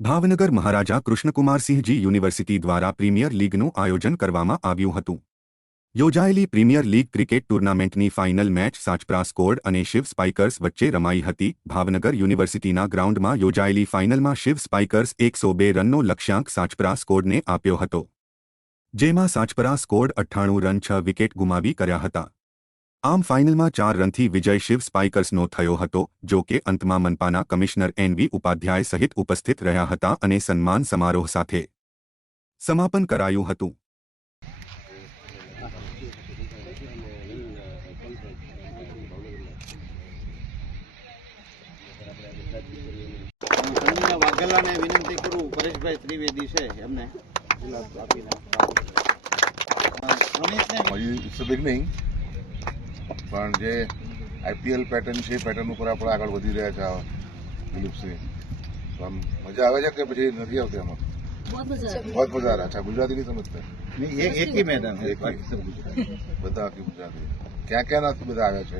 Bhavnagar Maharaja Krishnakumarsinhji university દ્વારા premier લીગનું આયોજન કરવામાં આવ્યું હતું. યોજાયેલી પ્રીમિયર લીગ ક્રિકેટ ટુર્નામેન્ટની ફાઇનલ મેચ સાચપ્રા સ્કોર્ડ અને શિવ સ્પાઇકર્સ વચ્ચે રમાઈ હતી. ભાવનગર યુનિવર્સિટીના ગ્રાઉન્ડમાં યોજાયેલી ફાઇનલમાં શિવ સ્પાઇકર્સ એકસો બે રનનો લક્ષ્યાંક સાચપ્રા સ્કોર્ડને આપ્યો હતો. જેમાં સાચપરા સ્કોર્ડ અઠ્ઠાણું રન, છ વિકેટ ગુમાવી કર્યા હતા. આમ ફાઇનલમાં ચાર રનથી વિજય શિવ સ્પાઇકર્સનો થયો હતો જો કે અંતમાં મનપાના કમિશનર એનવી ઉપાધ્યાય સહિત ઉપસ્થિત રહ્યા હતા અને સન્માન સમારોહ સાથે સમાપન કરાયું હતું. વાઘેલાને વિનંતી કરું પરેશભાઈ ત્રિવેદી છે એમને. ગુલાબ આપીને અ, પણ જે આઈપીએલ પેટર્ન છે પેટર્ન ઉપર આપણે આગળ વધી રહ્યા છે દિલીપસિંહ આમ મજા આવે છે કે પછી નથી આવતી એમાં બહુ મજા આવે. અચ્છા ગુજરાતી નહીં સમજતા? બધા આખી ગુજરાતી. ક્યાં ક્યાં નથી બધા આવ્યા છે?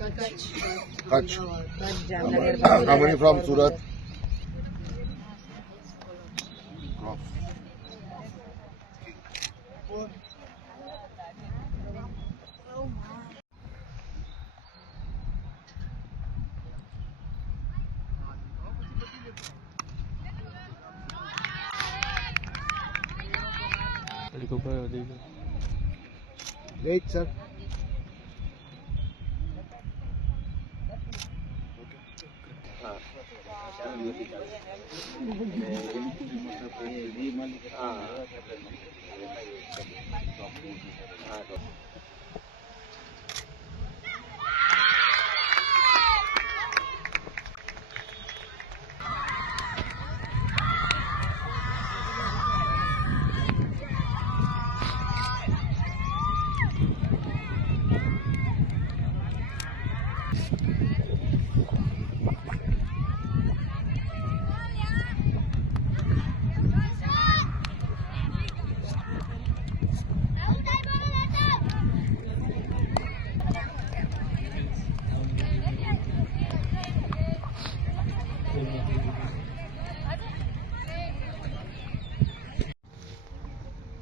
Kutch. Kutch. From Surat. Ele comprou o dele. Leite, sabe? હા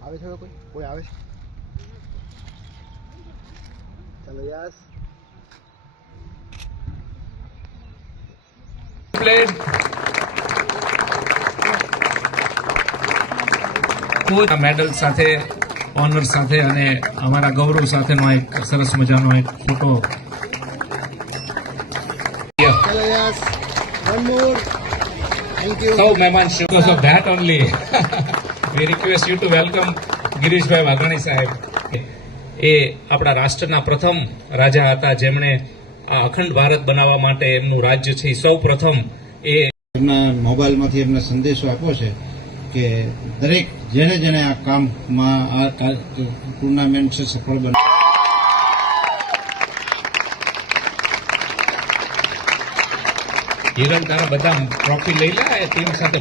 આવે છે હવે કોઈ કોઈ આવે છે ચાલો યસ played. ખૂબ આ મેડલ સાથે ઓનર સાથે અને અમારા ગૌરવ સાથેનો એક સરસ મજાનો એક ફોટો. ચાલો યસ વન મોર યુ સૌ મહેમાન to welcome ગિરીશભાઈ વાઘાણી સાહેબ એ આપણા રાષ્ટ્રના પ્રથમ રાજા હતા જેમણે આ અખંડ ભારત બનાવવા માટે એમનું રાજ્ય છે. સૌ પ્રથમ એ એમના મોબાઈલમાંથી એમને સંદેશો આપ્યો છે કે દરેક જેને જેને આ કામમાં આ ટુર્નામેન્ટ છે સફળ બને. હિરણ તારા બધા ટ્રોફી લઈ લે ટીમ સાથે.